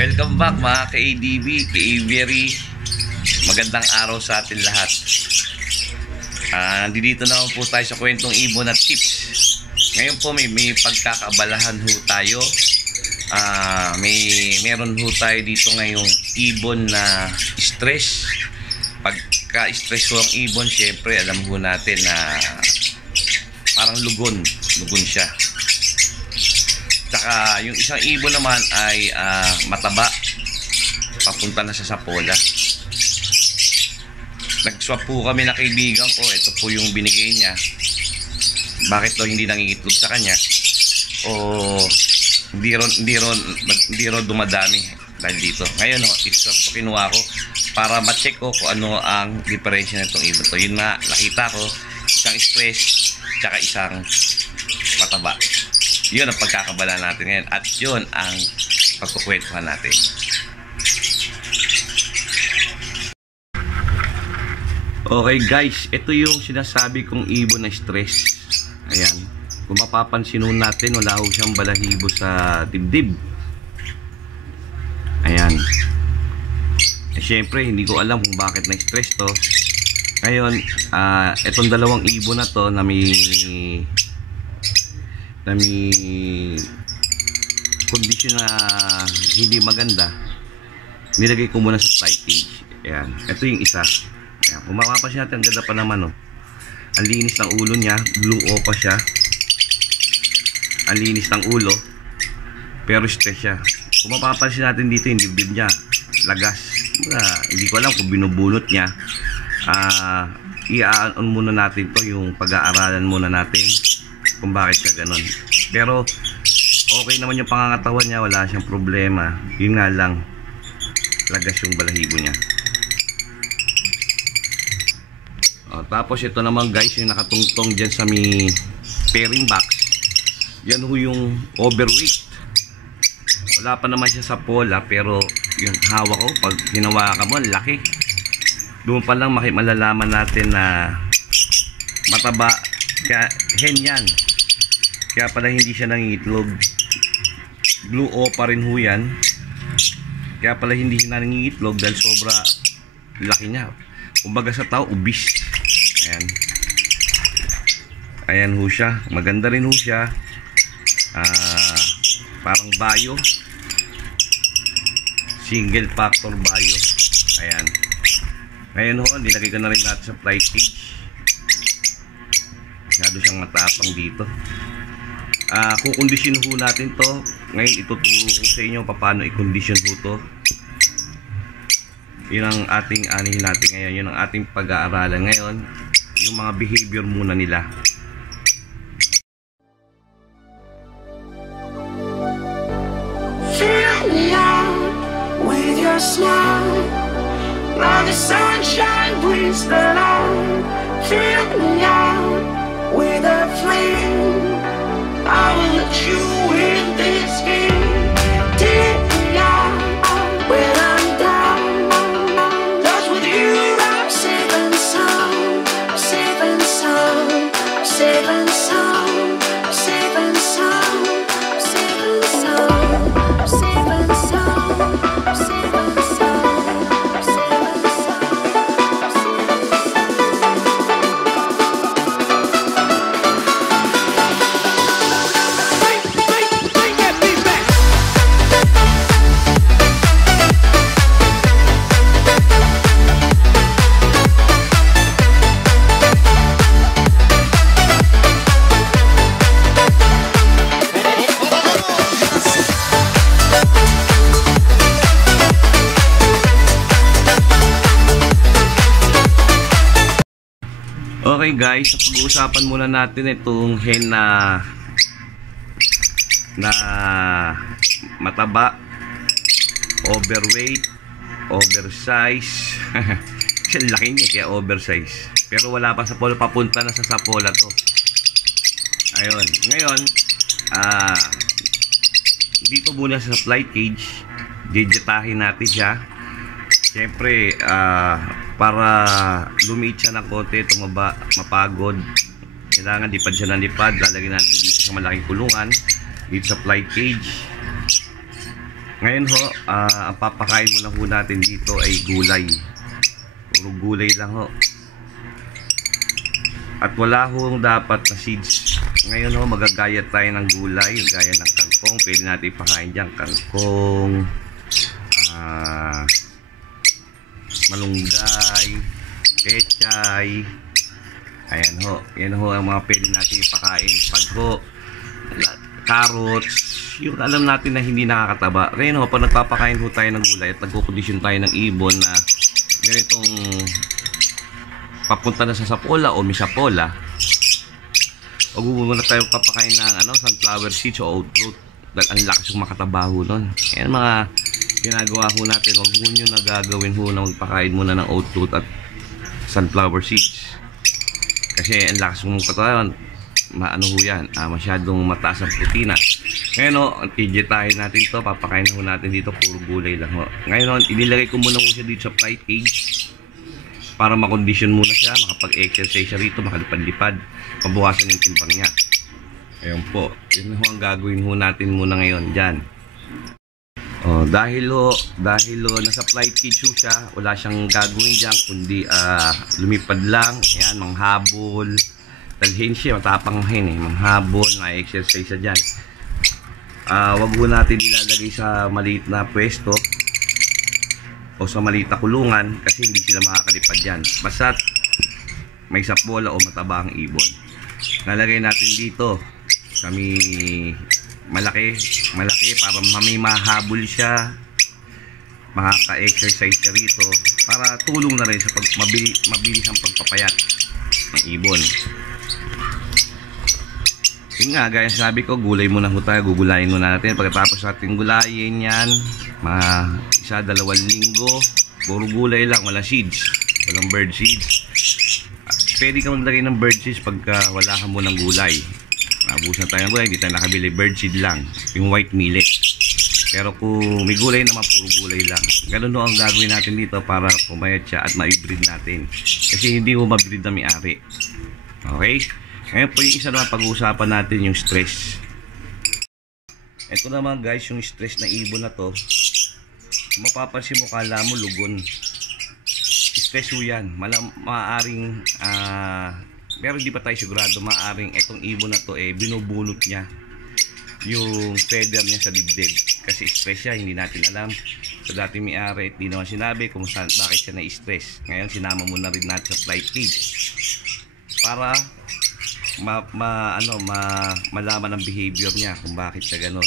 Welcome back mga ka-ADB, ka-Aviary. Magandang araw sa atin lahat. Dito naman po tayo sa kwentong ibon at tips. Ngayon po may pagkakaabalahan ho tayo. Meron ho tayo dito ngayong ibon na stress. Pagka-stress ho ang ibon, syempre alam ho natin na parang lugon siya. Saka yung isang ibon naman ay mataba, papunta na sa Sapola. Nag-swap po kami na kaibigan ko. Ito po yung binigay niya. Bakit daw hindi nangingitlog sa kanya? O hindi ron dumadami dahil dito. Ngayon i-swap po kinuha ko para ma-check ko kung ano ang diferensya nitong ibon to. Yun na, nakita ko isang stress tsaka isang mataba. Yun ang pagkakabala natin ngayon at yun ang pagkukwentuhan natin. Okay guys, ito yung sinasabi kong ibon na stress. Ayan, kung mapapansin natin, wala ho siyang balahibo sa dibdib. Ayan. Syempre hindi ko alam kung bakit na stress to. Ngayon, itong dalawang ibon na to na may kondisyon na hindi maganda, nilagay ko muna sa flight cage. Ayan, ito yung isa. Ayan, kung mapapansin natin, ang ganda pa naman ang linis ng ulo niya, blue opa siya, ang linis ng ulo, pero stress siya. Kung mapapansin natin dito yung dibdib niya, lagas. Hindi ko alam kung binubunot niya. I-on muna natin to, yung pag-aaralan muna natin kung bakit ka ganon. Pero okay naman yung pangangatawan niya, wala siyang problema. Yun nga lang, lagas yung balahibo niya. Tapos ito naman guys, yung nakatungtong dyan sa may pairing box, yan ho yung overweight. Wala pa naman siya sa pola, pero yung hawak ko, pag hinawakan mo, laki. Doon pa lang malalaman natin na mataba. Kaya hen yan, kaya pala hindi siya nangingitlog. Blue opa rin ho yan, kaya pala hindi siya nangingitlog dahil sobra laki niya. Kumbaga sa tao, ubis. Ayan, ayan ho siya. Maganda rin ho siya. Parang bayo, single factor bayo. Ayan. Ngayon ho, nilagay ko na rin natin sa flight cage. Masyado siyang matapang dito. Kukondisyon ho natin to. Ngayon ituturo ko sa inyo paano i-condition ho to. Yun ang ating anihin natin ngayon. Yun ang ating pag-aaralan ngayon. Yung mga behavior muna nila. Fill me out with your smile. Now the sunshine brings the light. Fill me out with a flame. I will let you in this game. Take me out when I'm down. Cause with you I'm safe and sound. I'm safe and sound. I'm safe and sound. I'm safe and sound. I'm safe and sound. I'm safe and sound. I'm safe and sound. I'm safe and sound. Okay guys, pag-uusapan muna natin itong hen na mataba, overweight, oversize. Laki niya kaya oversize. Pero wala pa sa pola, papunta na sa Sapola to. Ayun. Ngayon, dito muna sa flight cage, jejetahin natin siya. Siyempre, para lumiit siya ng konti, tumaba, mapagod, kailangan lipad siya ng lipad. Lalagyan natin dito sa malaking kulungan, dito sa flight cage. Ngayon ho, ang papakain muna ho natin dito ay gulay. Puro gulay lang ho. At wala hong dapat na seeds. Ngayon ho, magagayat tayo ng gulay, gaya ng kangkong. Pwede natin ipakain dyan, kangkong, malunggay, pechay. Ayan ho, yan ho ang mga pwede natin ipakain. Pag ho, carrots, yung alam natin na hindi nakakataba. Ngayon ho, pag nagpapakain ho tayo ng gulay at nagkukondisyon tayo ng ibon na ganitong papunta na sa sapola o misapola, o muna tayo papakain ng sunflower seeds o oat root dahil ang lakas yung makatabaho nun. Yan mga ginagawa ho natin. Huwag ho nyo na gagawin ho na magpakain muna ng oat root at sunflower seeds kasi ang lakas yung katawan, ho yan, masyadong mataas ang protina. Ngayon ho, i-tayo natin ito, papakain ho natin dito, puro gulay lang ho. Ngayon ho, inilagay ko muna ho siya dito sa flight cage para makondisyon muna siya, makapag-exercise siya rito, makalipad-lipad, pabukasan yung timbang niya. Ayun po, yun ho ang gagawin ho natin muna ngayon dyan. Dahil ho nasa flight cage ho siya, wala siyang gagawin dyan kundi lumipad lang, ayan, manghabol, dalhin siya, matapangahin manghabol, na-exercise siya dyan. Wag ho natin ilalagay sa maliit na pwesto o sa maliit na kulungan kasi hindi sila makakalipad dyan. Basta may sapola o mataba ang ibon. Nalagay natin dito kami malaki para may mahabol siya, makaka-exercise siya rito para tulong na rin sa mabilis ang pagpapayat ng ibon. Yun nga, gaya sabi ko, gulay muna ho tayo, gugulayin muna natin. Pagkatapos natin gulayin yan, mga 1-2 linggo, puro gulay lang, wala seeds, walang bird seeds. Pwede ka maglagay ng bird seeds pagka wala ka mo ng gulay. Nabusan tayo ng gulay, hindi tayo nakabili, bird seed lang, yung white millet. Pero kung may gulay naman, puro gulay lang. Ganun ho ang gagawin natin dito para pumayat siya at ma-breed natin. Kasi hindi ho ma-breed na may-ari. Okay? Ngayon po yung isa naman pag-uusapan natin yung stress. Ito naman guys, yung stress na ibon na to, mapapansin mo, kala mo lugon. Stress ho yan. Maaaring pero hindi pa tayo sigurado, maaaring itong ibon na to binubunot niya yung feather niya sa dibdib. Kasi stress siya, hindi natin alam. Sa dating may-ari, hindi naman sinabi kung saan, bakit siya na-stress. Ngayon sinama mo na rin natin sa flight cage para malaman ang behavior niya kung bakit siya ganun.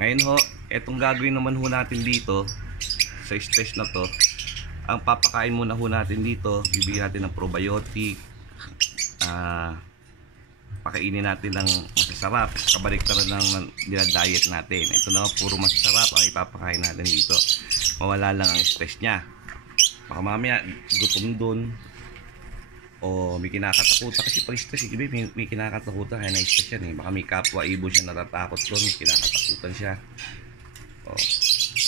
Ngayon ho, etong gagawin naman ho natin dito sa stress na to, ang papakain muna ho natin dito, bibigyan natin ng probiotic, pakainin natin ng masasarap, kabaliktaran ng diet natin. Ito na puro masasarap ang ipapakain natin dito, mawala lang ang stress niya. Baka mamaya gutom dun o may kinakatakutan, kasi pag stress may kinakatakutan, kaya na-stress yan baka may kapwa ibon siya natatakot doon, may kinakatakutan siya.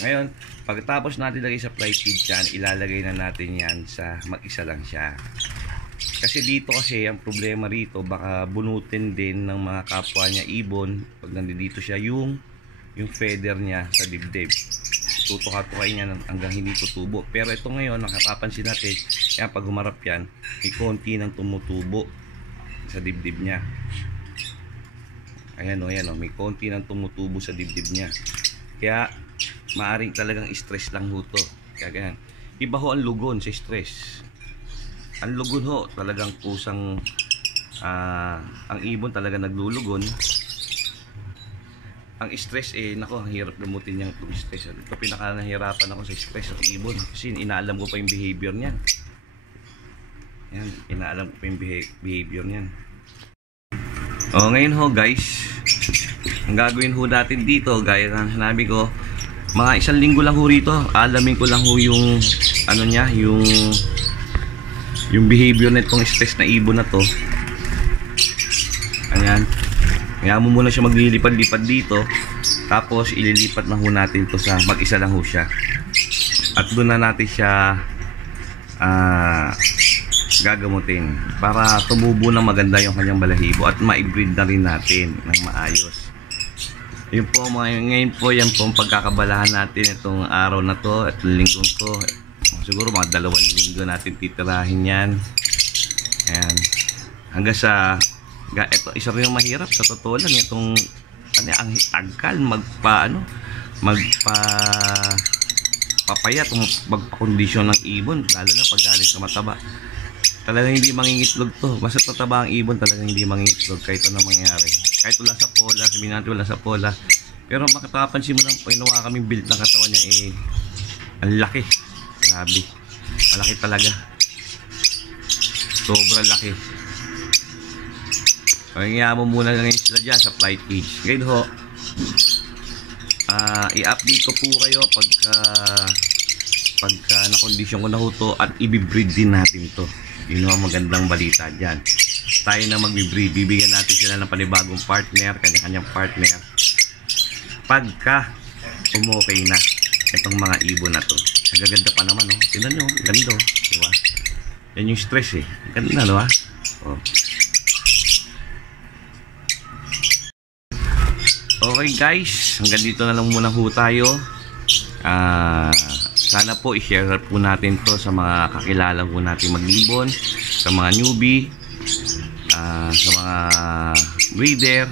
Ngayon, pagkatapos natin lagay sa flight cage yan, ilalagay na natin yan sa mag-isa lang siya. Kasi dito kasi ang problema rito, baka bunutin din ng mga kapwa niya ibon pag nandito siya yung feather niya sa dibdib. Tutuka-tukay niya hanggang hindi tutubo. Pero ito ngayon, nakapapansin natin, yan, pag humarap yan, may konti ng tumutubo sa dibdib niya. Ayan o, may konti ng tumutubo sa dibdib niya. Kaya maaring talagang stress lang ho to. Kaya ganyan. Iba ho ang lugon sa stress. Ang lugon ho, talagang kusang ang ibon talaga naglulugon. Ang stress nako, ang hirap gamutin niyang stress. Ito pinaka nahihirapan ako sa stress ng ibon kasi inaalam ko pa yung behavior niyan. Yan, inaalam ko pa yung behavior niyan. Ngayon ho guys, ang gagawin ho natin dito, gaya ng sinabi ko, mga 1 linggo lang ho rito, alamin ko lang ho yung niya, yung behavior nitong stress na ibon na to. Ayan. Kaya mo muna siya maglilipad-lipad dito, tapos ililipat na ho natin to sa mag-isa lang ho siya. At doon na natin siya gagamutin para tumubo ng maganda yung kanyang balahibo at ma-breed na rin natin ng maayos. Yun po ngayon po, yan po ang pagkakabalahan natin itong araw na to at linggong to. Siguro mga 2 linggo natin titirahin yan. Ayan. Hanggang sa ito, isa rin yung mahirap sa totoo lang itong ang tagal papayat magpakondisyon ng ibon, lalo na pag galing sa mataba. Talagang hindi mangingitlog to. Basta tataba ang ibon, talagang hindi mangingitlog kahit ano mangyari. Kahit wala sa pola, sabihin natin wala sa pola. Pero makatapansin mo lang, ginawa kaming build ng katawan niya, ang laki. Grabe. Malaki talaga. Sobrang laki. Kaya mo muna ngayon sila dyan sa flight cage. Ngayon ho, i-update ko po kayo pagka na-condition ko na ho to at i-breed din natin to. Yun ang magandang balita dyan. Tayo na mag-breed, bibigyan natin sila ng panibagong partner, kanya-kanyang partner, pagka umokay na itong mga ibon na to. Nagaganda pa naman, no? Tingnan nyo, ganda, diba? Yan yung stress, ganda, no? Oh. Okay guys, hanggang dito na lang muna ho tayo. Sana po i-share po natin to sa mga kakilala po natin mag-ibon, sa mga newbie, sa mga breeder,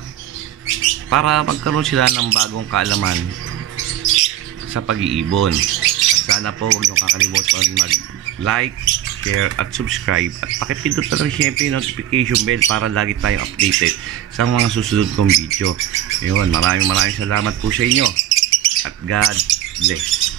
para magkaroon sila ng bagong kaalaman sa pag-iibon. At sana po huwag niyo kakalimutan mag-like, share at subscribe, at pakipindot na rin syempre yung notification bell para lagi tayong updated sa mga susunod kong video. Yun, maraming salamat po sa inyo at God bless.